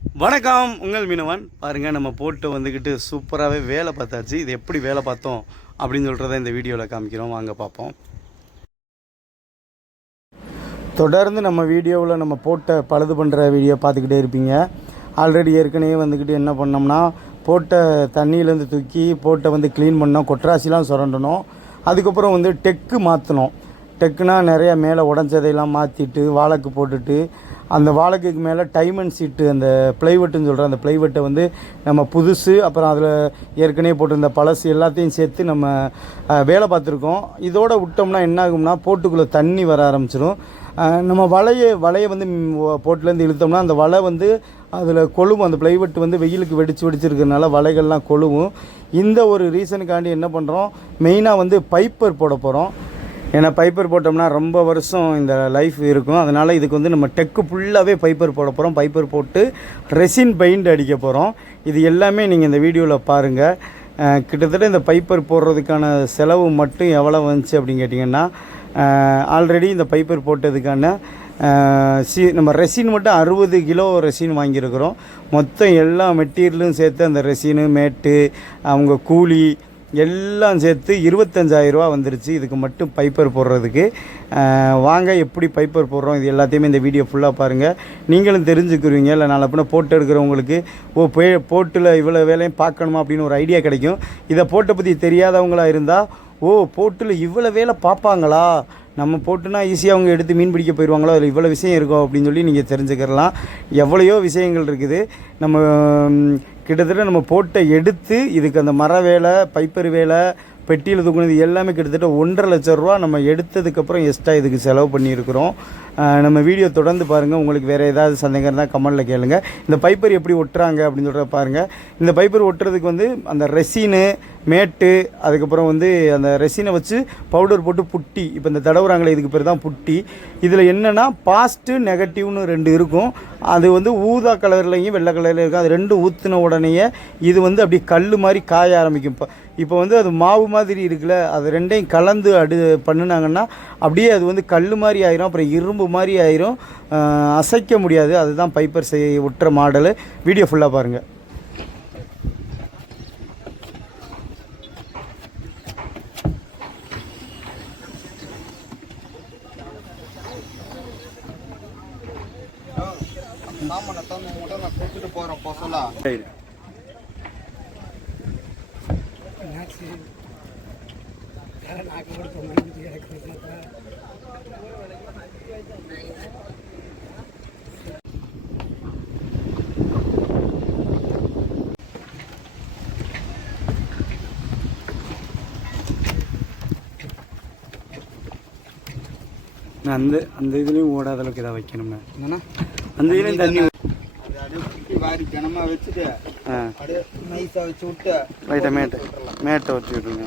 வணக்கம் உங்கள் மீனவன். பாருங்கள் நம்ம போட்டு வந்துக்கிட்டு சூப்பராகவே வேலை பார்த்தாச்சு. இது எப்படி வேலை பார்த்தோம் அப்படின்னு சொல்கிறத இந்த வீடியோவில் காமிக்கிறோம். வாங்க பார்ப்போம். தொடர்ந்து நம்ம வீடியோவில் நம்ம போட்ட பழுது பண்ணுற வீடியோ பார்த்துக்கிட்டே இருப்பீங்க. ஆல்ரெடி ஏற்கனவே வந்துக்கிட்டு என்ன பண்ணோம்னா போட்ட தண்ணியிலேருந்து தூக்கி போட்டை வந்து க்ளீன் பண்ணோம் கொட்ராசிலாம் சுரண்டணும். அதுக்கப்புறம் வந்து டெக்கு மாற்றணும் டெக்குனால் நிறைய மேலே உடஞ்சதையெல்லாம் மாற்றிட்டு வாழைக்கு போட்டுட்டு அந்த வாழைக்குக்கு மேலே டைமண்ட் சீட்டு அந்த ப்ளைவெட்டுன்னு சொல்கிற அந்த ப்ளைவெட்டை வந்து நம்ம புதுசு அப்புறம் அதில் ஏற்கனவே போட்டிருந்த பழசு எல்லாத்தையும் சேர்த்து நம்ம வேலை பார்த்துருக்கோம். இதோட விட்டோம்னா என்ன ஆகும்னா போட்டுக்குள்ளே தண்ணி வர ஆரம்பிச்சிடும் நம்ம வலையை வலையை வந்து போட்டிலேருந்து இழுத்தோம்னா அந்த வலை வந்து அதில் கொழுவும் அந்த ப்ளைவெட் வந்து வெயிலுக்கு வெடிச்சு வெடிச்சிருக்கிறதுனால வலைகள்லாம் கொழுவும். இந்த ஒரு ரீசனுக்காண்டி என்ன பண்ணுறோம் மெயினாக வந்து பைப்பர் போட போகிறோம் ஏன்னா பைப்பர் போட்டோம்னா ரொம்ப வருஷம் இந்த லைஃப் இருக்கும். அதனால் இதுக்கு வந்து நம்ம டெக்கு ஃபுல்லாகவே பைப்பர் போட போகிறோம் பைப்பர் போட்டு ரெசின் பெயிண்ட் அடிக்க போகிறோம் இது எல்லாமே நீங்கள் இந்த வீடியோவில் பாருங்கள் கிட்டத்தட்ட இந்த பைப்பர் போடுறதுக்கான செலவு மட்டும் எவ்வளோ வந்துச்சு அப்படின்னு கேட்டிங்கன்னா ஆல்ரெடி இந்த பைப்பர் போட்டதுக்கான சி நம்ம ரெசின் மட்டும் அறுபது கிலோ ரெசின் வாங்கியிருக்கிறோம். மொத்தம் எல்லா மெட்டீரியலும் சேர்த்து அந்த ரெசினு மேட்டு அவங்க கூலி எல்லாம் சேர்த்து இருபத்தஞ்சாயிரரூவா வந்துருச்சு. இதுக்கு மட்டும் பைப்பர் போடுறதுக்கு. வாங்க எப்படி பைப்பர் போடுறோம்? இது எல்லாத்தையுமே இந்த வீடியோ ஃபுல்லாக பாருங்கள் நீங்களும் தெரிஞ்சுக்குருவீங்க. இல்லை நாளை அப்படின்னா போட்டு எடுக்கிறவங்களுக்கு ஓ போய் போட்டில் இவ்வளோ வேலையும் பார்க்கணுமா அப்படின்னு ஒரு ஐடியா கிடைக்கும். இதை போட்டை பற்றி தெரியாதவங்களாக இருந்தால் ஓ போட்டில் இவ்வளோ வேலை பார்ப்பாங்களா? நம்ம போட்டுனா ஈஸியாக அவங்க எடுத்து மீன் பிடிக்க போயிடுவாங்களோ அதில் இவ்வளோ விஷயம் இருக்கும் அப்படின்னு சொல்லி நீங்கள் தெரிஞ்சுக்கிறலாம். எவ்வளையோ விஷயங்கள் இருக்குது. நம்ம கிட்டத்தட்ட நம்ம போட்டை எடுத்து இதுக்கு அந்த மர வேலை பைப்பர் வேலை பெட்டியில் தூக்குனது எல்லாமே கிட்டத்தட்ட ஒன்றரை லட்ச ரூபா நம்ம எடுத்ததுக்கப்புறம் எக்ஸ்ட்ரா இதுக்கு செலவு பண்ணியிருக்கிறோம். நம்ம வீடியோ தொடர்ந்து பாருங்கள் உங்களுக்கு வேறு ஏதாவது சந்தேகம் இருந்தால் கமெண்டில் கேளுங்கள் இந்த பைப்பர் எப்படி ஒட்டுறாங்க அப்படின்னு சொல்கிறத பாருங்கள் இந்த பைப்பர் ஒட்டுறதுக்கு வந்து அந்த ரெசினு மேட்டு அதுக்கப்புறம் வந்து அந்த ரெசினை வச்சு பவுடர் போட்டு புட்டி. இப்போ இந்த தடவுறாங்களே இதுக்கு பேர் தான் புட்டி. இதில் என்னென்னா பாஸ்ட்டு நெகட்டிவ்னு ரெண்டு இருக்கும். அது வந்து ஊதா கலர்லையும் வெள்ளை கலர்லையும் இருக்கும். அது ரெண்டு ஊற்றின உடனேயே இது வந்து அப்படியே கல் மாதிரி காய ஆரம்பிக்கும். இப்போ இப்போ வந்து அது மாவு மாதிரி இருக்குல்ல அது ரெண்டையும் கலந்து அடு பண்ணுனாங்கன்னா அப்படியே அது வந்து கல் மாதிரி ஆயிரும். அப்புறம் இரும்பு மாதிரி ஆயிரும். அசைக்க முடியாது. அதுதான் பைப்பர் செய்ய ஒட்டுற மாடலு. வீடியோ ஃபுல்லாக பாருங்கள் சாமானை தந்து அந்த அந்த இதுலேயும் ஓடாத அளவுக்கு இதாக வைக்கணும்ண்ணே என்னண்ணா அந்த இதுலேயும் தண்ணி அது அப்படியே குட்டி வாரி கனமாக வச்சுட்டு ஆ அப்படியே நைஸாக வச்சு விட்டு ரைட்டாக மேட்டை மேட்டை வச்சு விட்ருங்க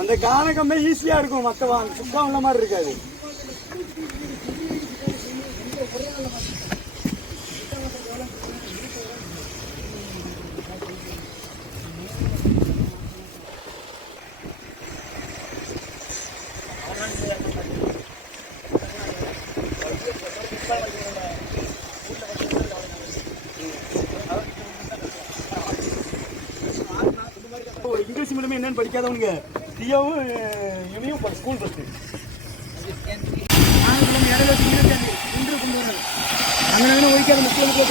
அந்த கானகம்பே ஈஸியாக இருக்கும் மற்ற சுத்தம் உள்ள மாதிரி இருக்காது. படிக்காதவனுங்க. தியாவும் இவனையும் ஸ்கூல் பஸ்ஸு நாங்கள் இடையில இருபத்தி அஞ்சு இன்று கொண்டு அங்கே ஒழிக்காத முக்கிய முக்கிய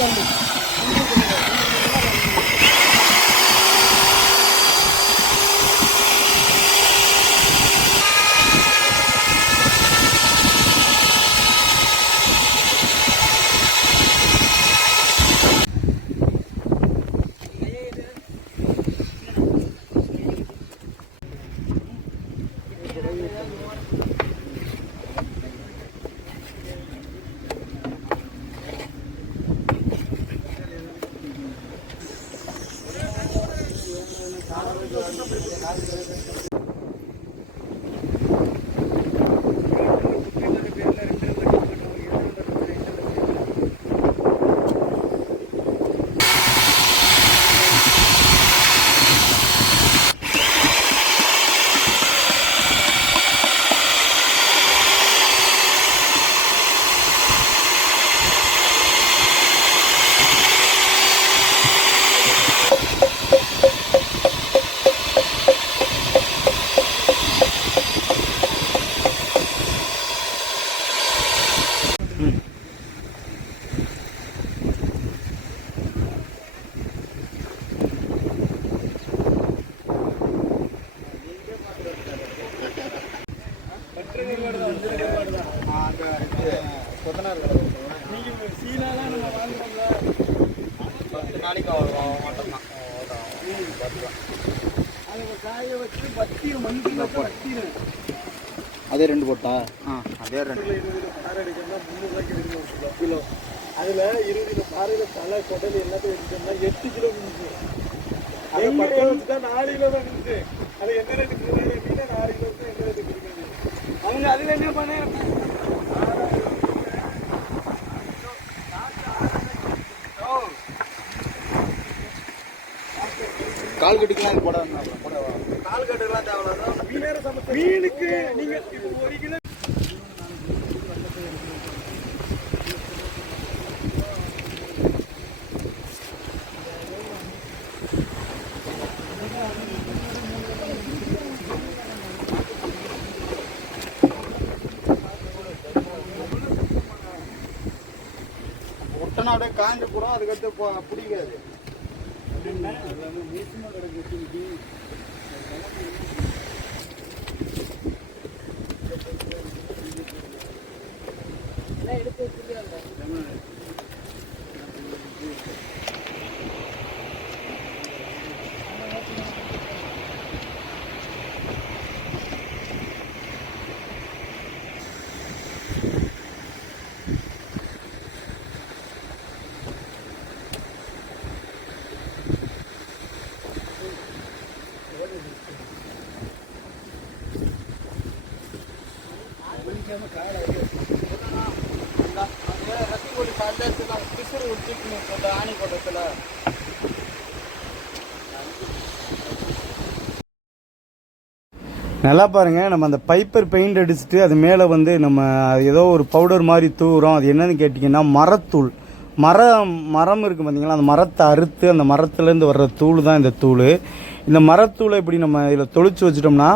அதே ரெண்டு போட்டா? ஆ அதே ரெண்டு. கிலோ கிலோ அதில் இருபது கிலோ பாறையில தலை குடல் எல்லாத்தையும் எடுத்தோம்னா எட்டு கிலோ இருந்துச்சு அதை பக்கம் நாலு கிலோ தான் இருந்துச்சு அது எந்த ரேட்டுக்கு கேட்டீங்கன்னா நாலு கிலோ தான் எந்த ரேட்டுக்கு இருக்காது அவங்க அதில் என்ன பண்ண? கால் கட்டுக்கெல்லாம் போடவா? கால் கட்டுலாம் தேவையில்ல மீனுக்கு நீங்க ஒரு கிலோ ஒட்டனா அப்படியே காய்ஞ்சு போடும் அதுக்கடுத்து போ- பிடிக்காது ரத்திக்கொடி சாயந்தரத்துல பிசுறு விட்டுக்கணும் சொல்ல ஆணி நல்லா பாருங்கள் நம்ம அந்த பைப்பர் பெயிண்ட் அடிச்சுட்டு அது மேலே வந்து நம்ம ஏதோ ஒரு பவுடர் மாதிரி தூவுறோம். அது என்னன்னு கேட்டிங்கன்னா மரத்தூள். மரம் மரம் இருக்குது பார்த்தீங்களா அந்த மரத்தை அறுத்து அந்த மரத்துலேருந்து வர்ற தூள் தான் இந்த தூள். இந்த மரத்தூளை இப்படி நம்ம இதில் தொளிச்சு வச்சிட்டோம்னா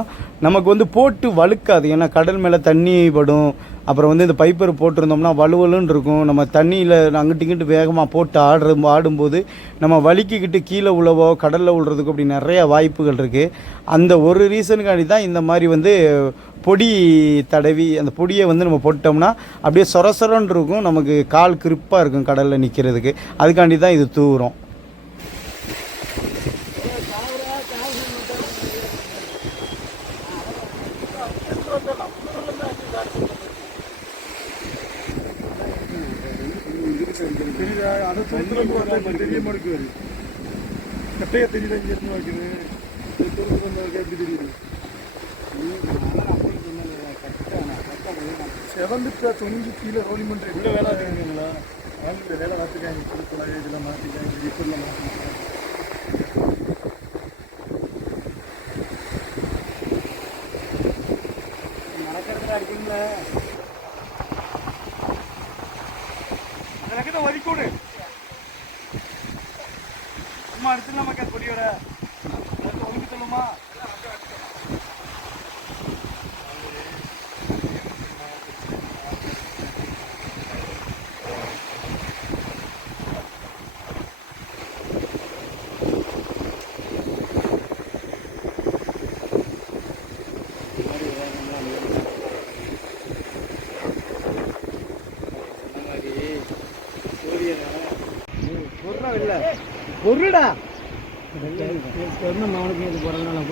நமக்கு வந்து போட்டு வழுக்காது. ஏன்னா கடல் மேலே தண்ணி படும். அப்புறம் வந்து இந்த பைப்பர் போட்டிருந்தோம்னா வலுவலுன்னு இருக்கும். நம்ம தண்ணியில் அங்கிட்டு இங்கிட்டு வேகமாக போட்டு ஆடுற ஆடும்போது நம்ம வலிக்கிக்கிட்டு கீழே உழவோ கடலில் உழுறதுக்கு அப்படி நிறைய வாய்ப்புகள் இருக்குது அந்த ஒரு ரீசனுக்காண்டி தான் இந்த மாதிரி வந்து பொடி தடவி அந்த பொடியை வந்து நம்ம போட்டோம்னா அப்படியே சொர சொரன்னு இருக்கும். நமக்கு கால் கிருப்பாக இருக்கும் கடலில் நிற்கிறதுக்கு அதுக்காண்டி தான் இது தூவுறோம் கட்டையா தெரியுதா இங்க இருந்து வைக்குது தூரத்துல இருந்து வைக்க எப்படி தெரியுது செவந்துட்டா தொங்கி கீழே ரோலிங் பண்ணுற உள்ள வேலை இருக்குங்களா அவங்க வேலை பார்த்துக்காங்க கொடுக்கல இதில் மாற்றிக்காங்க ரிப்பரில் மாற்றிக்காங்க ஒதுக்கி சொல்லுமா பொருளா பொருடா. அவனுக்கு இது பிறந்தனால